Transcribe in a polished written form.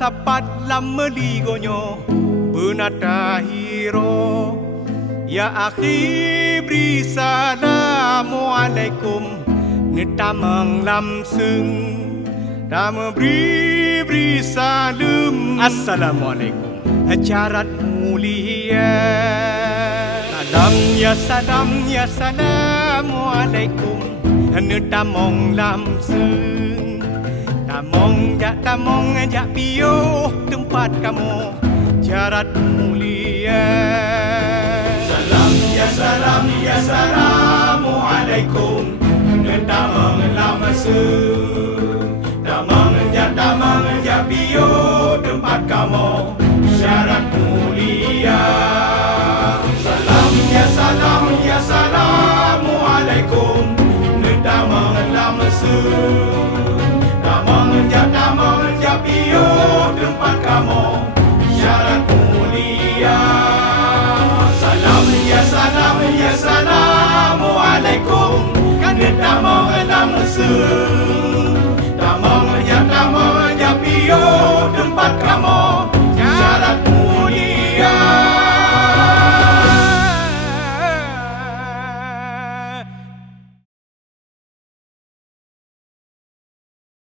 tapat lam meligonyo benata hiro. Ya akhi beri assalamualaikum netamang lam seng dama beri salam assalamualaikum ajarat mulia. Salam ya assalamualaikum netamang lam seng tamong ja pio tempat kamu jarat mulia. Salam ya assalamualaikum netamang lam seng tamang ja pio tempat kamu jarat mulia. Salam ya assalamualaikum netamang lam seng tamang ja pio tempat kamu syarat mulia. Salam ya assalamualaikum kan netamang lam seng